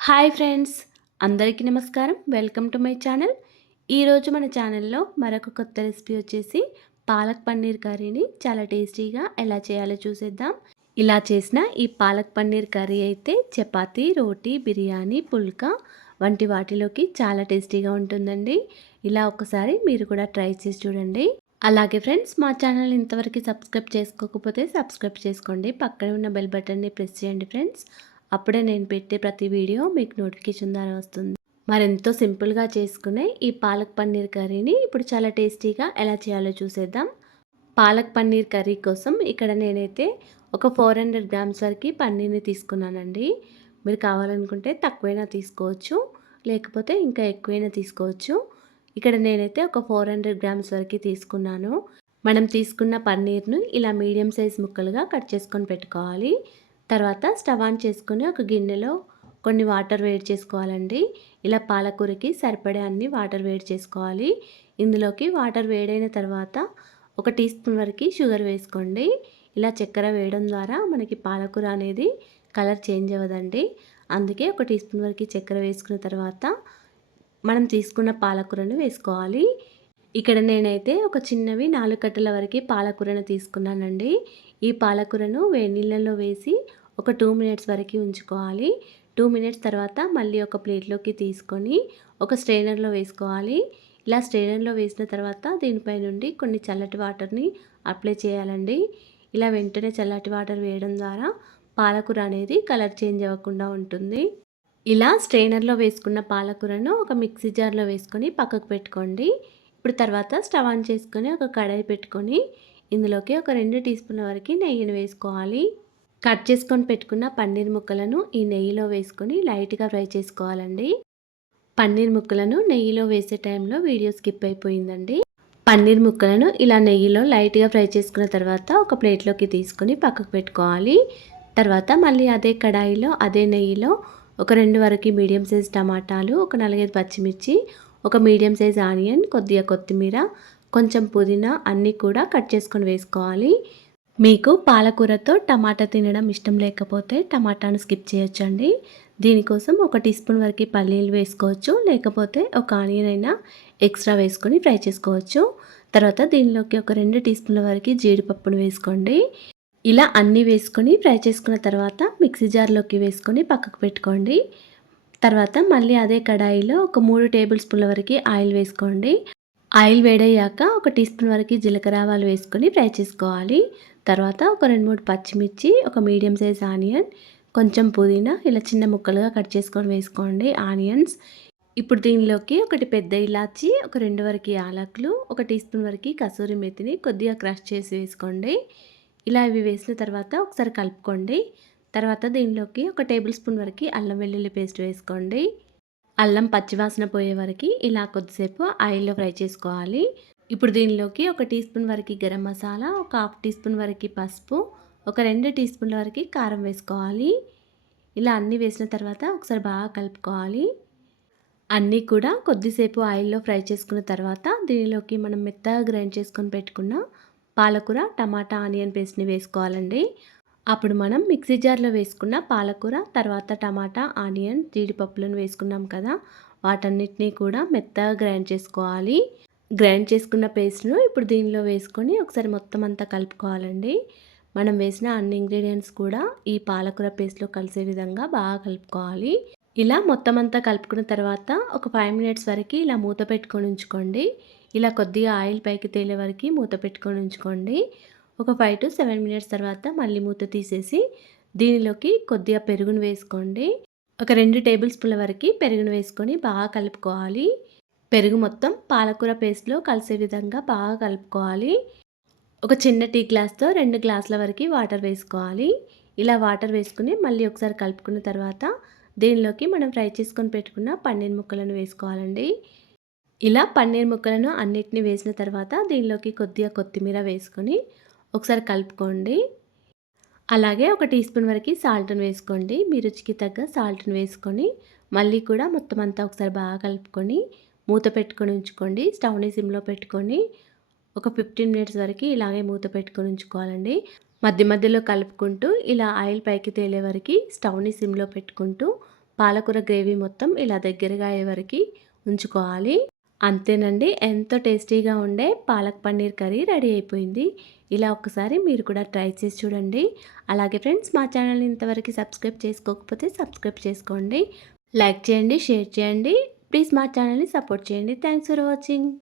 Hi friends, అందరికీ నమస్కారం. Welcome to my channel. ఈరోజు మన ఛానల్లో మరొక కొత్త రెసిపీ వచ్చేసి పాలక్ పన్నీర్ కర్రీని చాలా టేస్టీగా ఎలా చేయాలో చూసేద్దాం. ఇలా చేసిన ఈ పాలక్ పన్నీర్ కర్రీ అయితే చపాతీ, రోటీ, బిర్యానీ, పుల్కా వంటి వాటిలోకి చాలా టేస్టీగా ఉంటుందండి. ఇలా ఒకసారి మీరు కూడా ట్రై చేసి చూడండి. అలాగే ఫ్రెండ్స్, మా ఛానల్ ఇంతవరకు సబ్స్క్రైబ్ చేసుకోకపోతే సబ్స్క్రైబ్ చేసుకోండి. పక్కనే ఉన్న బెల్ బటన్ని ప్రెస్ చేయండి ఫ్రెండ్స్. అప్పుడే నేను పెట్టే ప్రతి వీడియో మీకు నోటిఫికేషన్ ద్వారా వస్తుంది. మరెంతో సింపుల్గా చేసుకునే ఈ పాలక్ పన్నీర్ కర్రీని ఇప్పుడు చాలా టేస్టీగా ఎలా చేయాలో చూసేద్దాం. పాలక్ పన్నీర్ కర్రీ కోసం ఇక్కడ నేనైతే ఒక 400 గ్రామ్స్ వరకు పన్నీర్ని తీసుకున్నానండి. మీరు కావాలనుకుంటే తక్కువైనా తీసుకోవచ్చు, లేకపోతే ఇంకా ఎక్కువైనా తీసుకోవచ్చు. ఇక్కడ నేనైతే ఒక 400 గ్రామ్స్ వరకు తీసుకున్నాను. మనం తీసుకున్న పన్నీర్ను ఇలా మీడియం సైజ్ ముక్కలుగా కట్ చేసుకొని పెట్టుకోవాలి. తర్వాత స్టవ్ ఆన్ చేసుకొని ఒక గిన్నెలో కొన్ని వాటర్ వేడి చేసుకోవాలండి. ఇలా పాలకూరకి సరిపడే అన్ని వాటర్ వేడి చేసుకోవాలి. ఇందులోకి వాటర్ వేడైన తర్వాత ఒక టీ స్పూన్ వరకు షుగర్ వేసుకోండి. ఇలా చక్కెర వేయడం ద్వారా మనకి పాలకూర అనేది కలర్ చేంజ్ అవ్వదండి. అందుకే ఒక టీ స్పూన్ వరకు చక్కెర వేసుకున్న తర్వాత మనం తీసుకున్న పాలకూరను వేసుకోవాలి. ఇక్కడ నేనైతే ఒక చిన్నవి 4 కట్టల వరకు పాలకూరను తీసుకున్నానండి. ఈ పాలకూరను వేడి నీళ్ళలో వేసి ఒక 2 మినిట్స్ వరకు ఉంచుకోవాలి. 2 మినిట్స్ తర్వాత మళ్ళీ ఒక ప్లేట్లోకి తీసుకొని ఒక స్ట్రైనర్లో వేసుకోవాలి. ఇలా స్ట్రైనర్లో వేసిన తర్వాత దీనిపై నుండి కొన్ని చల్లటి వాటర్ని అప్లై చేయాలండి. ఇలా వెంటనే చల్లటి వాటర్ వేయడం ద్వారా పాలకూర అనేది కలర్ చేంజ్ అవ్వకుండా ఉంటుంది. ఇలా స్ట్రైనర్లో వేసుకున్న పాలకూరను ఒక మిక్సీ జార్లో వేసుకొని పక్కకు పెట్టుకోండి. ఇప్పుడు తర్వాత స్టవ్ ఆన్ చేసుకొని ఒక కడాయి పెట్టుకొని ఇందులోకి ఒక 2 టీ స్పూన్ల వరకు నెయ్యిని వేసుకోవాలి. కట్ చేసుకొని పెట్టుకున్న పన్నీర్ ముక్కలను ఈ నెయ్యిలో వేసుకొని లైట్గా ఫ్రై చేసుకోవాలండి. పన్నీర్ ముక్కలను నెయ్యిలో వేసే టైంలో వీడియో స్కిప్ అయిపోయిందండి. పన్నీర్ ముక్కలను ఇలా నెయ్యిలో లైట్గా ఫ్రై చేసుకున్న తర్వాత ఒక ప్లేట్లోకి తీసుకొని పక్కకు పెట్టుకోవాలి. తర్వాత మళ్ళీ అదే కడాయిలో అదే నెయ్యిలో ఒక 2 వరకు మీడియం సైజ్ టమాటాలు, ఒక 4, 5 పచ్చిమిర్చి, ఒక మీడియం సైజ్ ఆనియన్, కొద్దిగా కొత్తిమీర, కొంచెం పుదీనా అన్నీ కూడా కట్ చేసుకొని వేసుకోవాలి. మీకు పాలకూరతో టమాటా తినడం ఇష్టం లేకపోతే టమాటాను స్కిప్ చేయొచ్చండి. దీనికోసం ఒక టీ స్పూన్ వరకు పల్లీలు వేసుకోవచ్చు, లేకపోతే ఒక ఆనియన్ అయినా ఎక్స్ట్రా వేసుకొని ఫ్రై చేసుకోవచ్చు. తర్వాత దీనిలోకి ఒక 2 టీ స్పూన్ల వరకు జీడిపప్పును వేసుకోండి. ఇలా అన్నీ వేసుకొని ఫ్రై చేసుకున్న తర్వాత మిక్సీ జార్లోకి వేసుకొని పక్కకు పెట్టుకోండి. తర్వాత మళ్ళీ అదే కడాయిలో ఒక 3 టేబుల్ స్పూన్ల వరకు ఆయిల్ వేసుకోండి. ఆయిల్ వేడయ్యాక ఒక టీ స్పూన్ వరకు జీలకర్ర ఆవాలు వేసుకొని ఫ్రై చేసుకోవాలి. తర్వాత ఒక 2, 3 పచ్చిమిర్చి, ఒక మీడియం సైజ్ ఆనియన్, కొంచెం పుదీనా ఇలా చిన్న ముక్కలుగా కట్ చేసుకొని వేసుకోండి ఆనియన్స్. ఇప్పుడు దీనిలోకి ఒకటి పెద్ద ఇలాచి, ఒక 2 వరకు యాలకులు, ఒక టీ స్పూన్ వరకు కసూరి మెతిని కొద్దిగా క్రష్ చేసి వేసుకోండి. ఇలా ఇవి వేసిన తర్వాత ఒకసారి కలుపుకోండి. తర్వాత దీనిలోకి ఒక టేబుల్ స్పూన్ వరకు అల్లం వెల్లుల్లి పేస్ట్ వేసుకోండి. అల్లం పచ్చివాసన పోయే వరకు ఇలా కొద్దిసేపు ఆయిల్లో ఫ్రై చేసుకోవాలి. ఇప్పుడు దీనిలోకి ఒక టీ స్పూన్ వరకు గరం మసాలా, ఒక హాఫ్ టీ స్పూన్ వరకు పసుపు, ఒక 2 టీ స్పూన్ల వరకు కారం వేసుకోవాలి. ఇలా అన్నీ వేసిన తర్వాత ఒకసారి బాగా కలుపుకోవాలి. అన్నీ కూడా కొద్దిసేపు ఆయిల్లో ఫ్రై చేసుకున్న తర్వాత దీనిలోకి మనం మెత్తగా గ్రైండ్ చేసుకొని పెట్టుకున్న పాలకూర, టమాటా, ఆనియన్ పేస్ట్ని వేసుకోవాలండి. అప్పుడు మనం మిక్సీ జార్లో వేసుకున్న పాలకూర, తర్వాత టమాటా, ఆనియన్, జీడిపప్పులను వేసుకున్నాం కదా, వాటన్నిటినీ కూడా మెత్తగా గ్రైండ్ చేసుకోవాలి. గ్రైండ్ చేసుకున్న పేస్ట్ను ఇప్పుడు దీనిలో వేసుకొని ఒకసారి మొత్తం అంతా కలుపుకోవాలండి. మనం వేసిన అన్ని ఇంగ్రీడియంట్స్ కూడా ఈ పాలకూర పేస్ట్లో కలిసే విధంగా బాగా కలుపుకోవాలి. ఇలా మొత్తం అంతా కలుపుకున్న తర్వాత ఒక 5 మినిట్స్ వరకు ఇలా మూత పెట్టుకొని ఉంచుకోండి. ఇలా కొద్దిగా ఆయిల్ పైకి తేలే వరకు మూత పెట్టుకొని ఉంచుకోండి. ఒక 5 to 7 మినిట్స్ తర్వాత మళ్ళీ మూత తీసేసి దీనిలోకి కొద్దిగా పెరుగును వేసుకోండి. ఒక 2 టేబుల్ స్పూన్ల వరకు పెరుగును వేసుకొని బాగా కలుపుకోవాలి. పెరుగు మొత్తం పాలకూర పేస్ట్లో కలిసే విధంగా బాగా కలుపుకోవాలి. ఒక చిన్న టీ గ్లాస్తో 2 గ్లాసుల వరకు వాటర్ వేసుకోవాలి. ఇలా వాటర్ వేసుకుని మళ్ళీ ఒకసారి కలుపుకున్న తర్వాత దీనిలోకి మనం ఫ్రై చేసుకొని పెట్టుకున్న పన్నీర్ ముక్కలను వేసుకోవాలండి. ఇలా పన్నీర్ ముక్కలను అన్నిటిని వేసిన తర్వాత దీనిలోకి కొద్దిగా కొత్తిమీర వేసుకొని ఒకసారి కలుపుకోండి. అలాగే ఒక టీ స్పూన్ వరకు సాల్ట్ని వేసుకోండి. మీ రుచికి తగ్గ సాల్ట్ని వేసుకొని మళ్ళీ కూడా మొత్తం అంతా ఒకసారి బాగా కలుపుకొని మూత పెట్టుకొని ఉంచుకోండి. స్టవ్ని సిమ్లో పెట్టుకొని ఒక 15 మినిట్స్ వరకు ఇలాగే మూత పెట్టుకొని ఉంచుకోవాలండి. మధ్య మధ్యలో కలుపుకుంటూ ఇలా ఆయిల్ పైకి తేలే వరకు స్టవ్ని సిమ్లో పెట్టుకుంటూ పాలకూర గ్రేవీ మొత్తం ఇలా దగ్గరగా అయ్యే వరకు ఉంచుకోవాలి. అంతేనండి, ఎంతో టేస్టీగా ఉండే పాలక్ పన్నీర్ కర్రీ రెడీ అయిపోయింది. ఇలా ఒక్కసారి మీరు కూడా ట్రై చేసి చూడండి. అలాగే ఫ్రెండ్స్, మా ఛానల్ని ఇంతవరకు సబ్స్క్రైబ్ చేసుకోకపోతే సబ్స్క్రైబ్ చేసుకోండి. లైక్ చేయండి, షేర్ చేయండి. ప్లీజ్ మా ఛానల్ని సపోర్ట్ చేయండి. Thanks for watching.